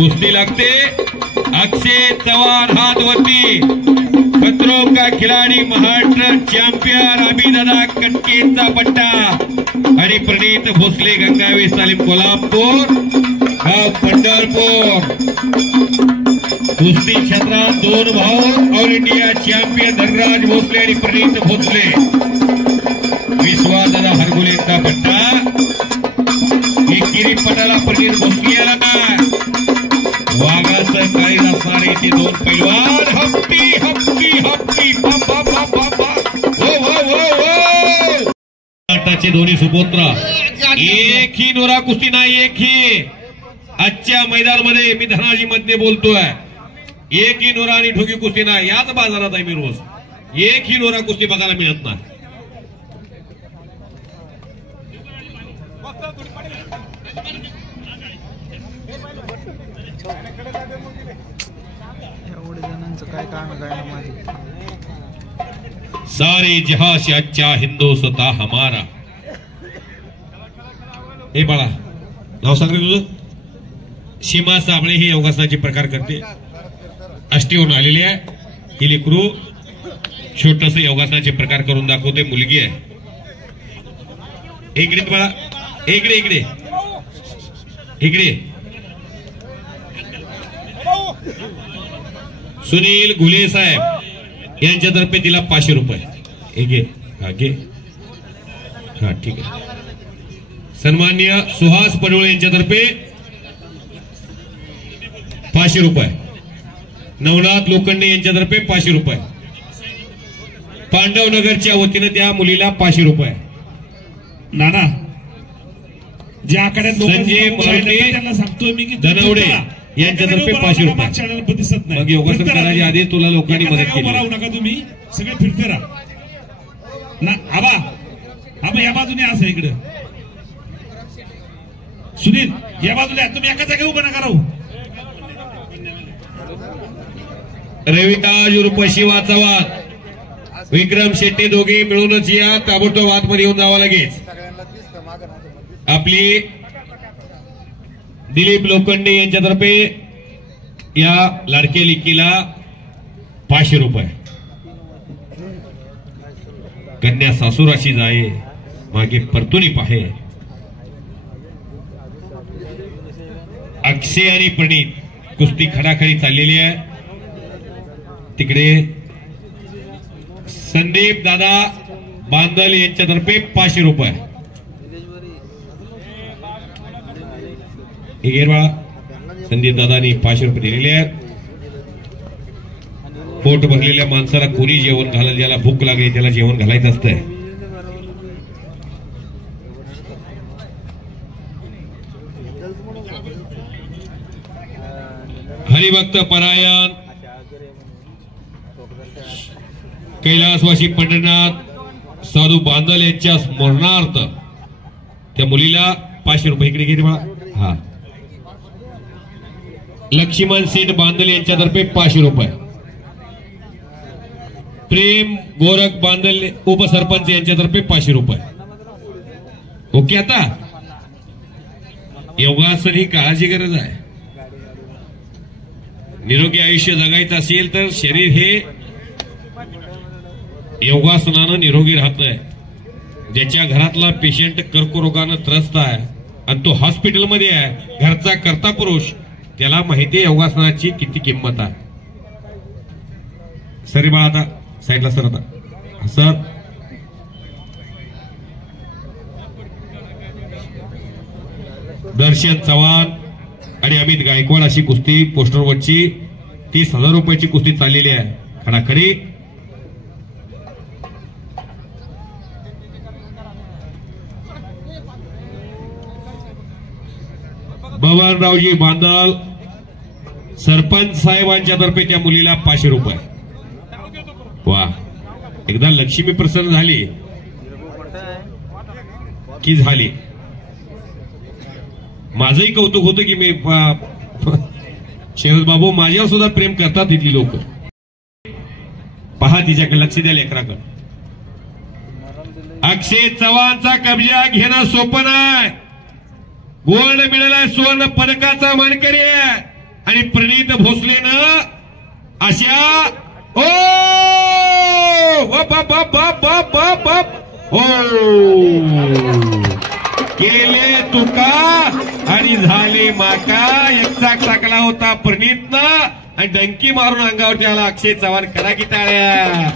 कुस्ती लागते। अक्षय चव्हाण हाथ वरती, खतरों का खिलाडी महाराष्ट्र चॅम्पियन अभिदादा कटकेचा पट्टा आणि प्रणित भोसले गंगावे सालीम कोल्हापूर पंढरपूर। कुस्ती क्षेत्रात दोन भाऊ all India champion Dhanraj Bhosale आणि प्रणित भोसले। विश्वासदादा हरगुलेचा पट्टा, एकेरी पटाला प्रणित भोसले वाघाचं काही असणारे ते दोन पैलवान। हप्पी हप्पी हप्पी नाटाचे दोन्ही सुपुत्र। एक ही नोरा कुस्ती नाही, एक ही आजच्या मैदानामध्ये मी धनाजी मध्ये बोलतोय, एक ही नोरा आणि ठोकी कुस्ती नाही। याच बाजारात आहे मी रोज, एक ही नोरा कुस्ती बघायला मिळत नाही। सारे जहां से अच्छा हिंदुस्तान हमारा। हे बाळा नाव सांग रे तुझं। सीमा साबळे ही योगासनाचे प्रकार करते, आष्टीवरून आलेली आहे। ही लेकरू छोटस योगासनाचे प्रकार करून दाखवते, मुलगी आहे। इकडे बाळा, इकडे इकडे इकडे। सुनील घुले साहेब यांच्यातर्फे तिला 500 रुपये। घे हा ठीक आहे। सन्मान्य सुहास पडोळे यांच्यातर्फे 500 रुपये। नवनाथ लोखंडे यांच्यातर्फे 500 रुपये। पांडवनगरच्या वतीने त्या मुलीला 500 रुपये। नाना ज्या आकड्यात संजय मराठे सांगतोय मी की धनवडे यांच्यातर्फे 500 रुपये। चॅनल दिसत नाही, मग योगासन करायच्या आधी तुला लोकांनी मदत केली। नका तुम्ही सगळे फिरते राहा ना। आबा आबा या बाजूने असं इकडे सुनील या बाजूला तुम्ही एका जागेवर उभं नका राहू। रविराज उर्फ शिवा चव्हाण, विक्रम शेट्टी दोघे मिळूनच या ताबडतोब आतमध्ये येऊन जावं लागेल। आपली दिलीप लोखंडे यांच्यातर्फे या लाडक्या लेकीला 500 रुपये। कन्या सासुराशी जाये मागे परतुनी पाहे। अक्षय आणि प्रणित कुस्ती खडाखडी चाललेली आहे। तिकडे संदीप दादा बांदल यांच्यातर्फे 500 रुपये। बाळा संदीप दादांनी 500 रुपये दिलेले आहेत। पोट भरलेल्या माणसाला कोणी जेवण घालायला, ज्याला भूक लागली त्याला जेवण घालायचं असतंय। हरिभक्त परायण कैलासवासी पंढरनाथ साधू बांदल यांच्या स्मरणार्थ त्या मुलीला 500 रुपये। इकडे घे बाळा। हा लक्ष्मण सेठ बांदल यांच्यातर्फे 500 रुपये। प्रेम गोरख बांदल उपसरपंच यांच्यातर्फे 500 रुपये। ओके। आता योगासन ही काळाची गरज आहे। निरोगी आयुष्य जगायचं असेल तर शरीर हे योगासनानं निरोगी राहतंय। ज्याच्या घरातला पेशंट कर्करोगानं त्रस्त आहे आणि तो हॉस्पिटलमध्ये आहे, घरचा करता पुरुष, त्याला माहिती आहे योगासनाची किती किंमत आहे। सरी बाळा आता साईडला सर। आता सर दर्शन चव्हाण आणि अमित गायकवाड अशी कुस्ती पोस्टरवरची 30,000 रुपयाची कुस्ती चाललेली आहे खडाखडी। भवानरावजी बांदल सरपंच साहेबांच्यातर्फे त्या मुलीला 500 रुपये। वा, एकदा लक्ष्मी प्रसन्न झाली की झाली। माझंही कौतुक होतं की मी शरद बाबू माझ्यावर सुद्धा प्रेम करतात इथली लोक। पहा तिच्याकडे लक्ष द्या लेकराकडे। अक्षय चव्हाणचा कब्जा घेणं सोपं नाही। गोल्ड मिळाला, सुवर्ण पदकाचा मानकरी आहे। आणि प्रणित भोसलेनं अशा ओ बाप बाप बाप बाप बाप बाप हो केले तुका आणि झाले माका. एक चाक टाकला होता प्रणितनं आणि डंकी मारून अंगावरती आला अक्षय चव्हाण. करा की टाळ्या.